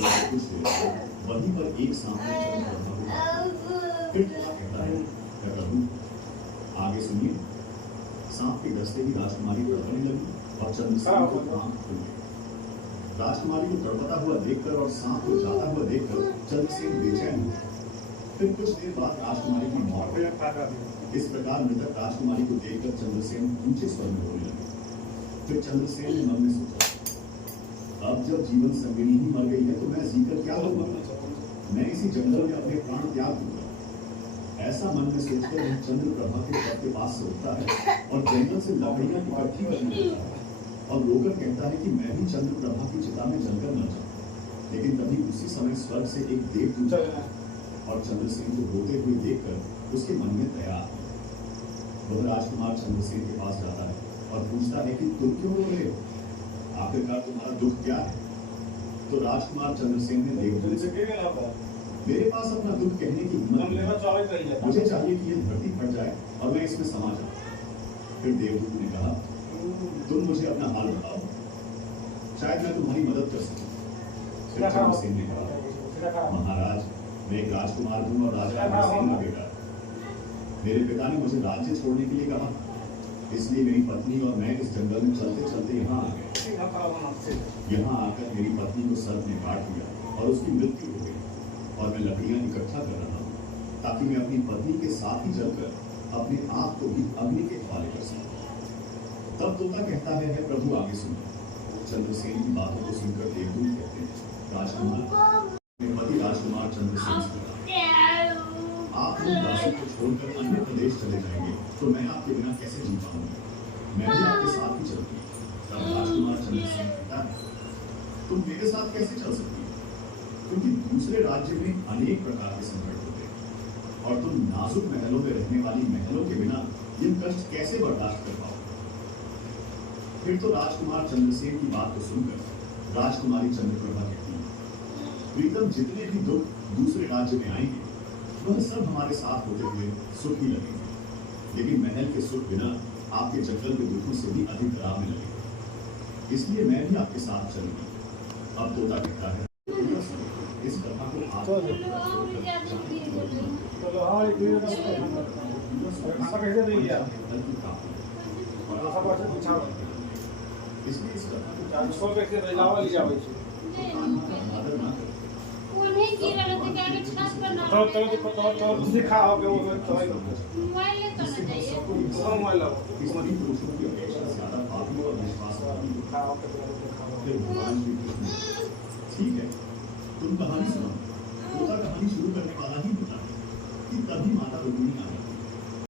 कुछ देर वहीं पर एक सांप ने चंद्रप्रभा को फिर तोता कहता है, प्रभु आगे सुनिए। सांप के डसते ही राजकुमारी तड़पने लगी और चंद्रसेन को आंख खुल गई। राजकुमारी को तड़पता हुआ देखकर और सांप को जाता हुआ देखकर चंद्रसेन बेचैन हुए। फिर कुछ देर बाद राजकुमारी की मौत हो गई। इस प्रकार मृतक राजकुमारी को देखकर चंद्रसेन ऊंचे स्वर में रोने लगे। फिर चंद्रसेन ने मन में सोचा, अब जब जीवन संगिनी ही मर गई है तो मैं जीकर क्या करूंगा? मैं इसी जंगल में अपने प्राण त्याग दूंगा। ऐसा मन में सोचकर वह चंद्रप्रभा के शव के पास से उठता है और जंगल से लकड़ियां इकट्ठी करने लगता है और रोकर कहता है कि मैं भी चंद्रप्रभा की चिता में जलकर मर जाऊं। लेकिन तभी उसी समय स्वर्ग से एक देवदूत आता है और चंद्रसेन को रोते हुए देखकर उसके मन में दया आती है। वह राजकुमार चंद्रसेन के पास जाता है और पूछता है कि तुम क्यों रो रहे हो? आखिरकार तुम्हारा दुख क्या है? तो राजकुमार चंद्रसेन ने देवदूत से कहा, मेरे पास अपना दुख कहने की हिम्मत नहीं। मुझे चाहिए कि यह धरती फट जाए और मैं इसमें समा जाऊं। फिर देवदूत ने कहा, तुम मुझे अपना हाल बताओ, शायद मैं तुम्हारी मदद कर सकूं। फिर चंद्रसेन ने कहा, महाराज मैं एक राजकुमार हूँ और राजा अग्रसेन का बेटा। मेरे पिता ने मुझे राज्य छोड़ने के लिए कहा, इसलिए मेरी पत्नी और मैं इस जंगल में चलते चलते यहाँ आ गए। यहाँ आकर मेरी पत्नी को सर्प ने काट लिया और उसकी मृत्यु हो गई और मैं लकड़ियां इकट्ठा कर रहा हूँ ताकि मैं अपनी पत्नी के साथ ही जलकर अपने आप को भी अग्नि के हवाले कर सकूं। तब तोता कहता है, प्रभु आगे सुनो। चंद्रसेन की बातों को सुनकर देवदूत कहते हैं, राजकुमार मेरे पति राजकुमार चंद्रसेन से आप लोग दासी को छोड़कर अन्य प्रदेश चले जाएंगे तो मैं आपके बिना कैसे जी पाऊंगा? मैं भी आपके साथ ही चलूंगी। तब राजकुमार चंद्रसेन कहता है, तुम मेरे साथ कैसे चल सकती हो? क्योंकि दूसरे राज्य में अनेक प्रकार के संकट होते हैं और तुम नाजुक महलों में रहने वाली महलों के बिना ये कष्ट कैसे बर्दाश्त कर पाओ? फिर तो राजकुमार चंद्रसेन की बात को सुनकर राजकुमारी चंद्रप्रभा कहती है, प्रीतम जितने भी दुख दूसरे राज्य में आएंगे वह सब हमारे साथ होते हुए सुख ही लगेंगे, लेकिन महल के सुख बिना आपके जंगल के दुखों से भी अधिक डरावने लगेंगे। इसलिए मैं भी आपके साथ चलूंगी। अब तोता कहता है, इस कथा को आप इसलिए इस कथा को दिखाओ के वो मोबाइल तो ना चाहिए मोबाइल सभी पुरुषों की अपेक्षा ज्यादा भावना और विश्वास फिर भगवान श्री कृष्ण, ठीक है तुम कहानी सुनो। तोता कहानी शुरू करने वाला ही होता है कि तभी माता रुक्मिणी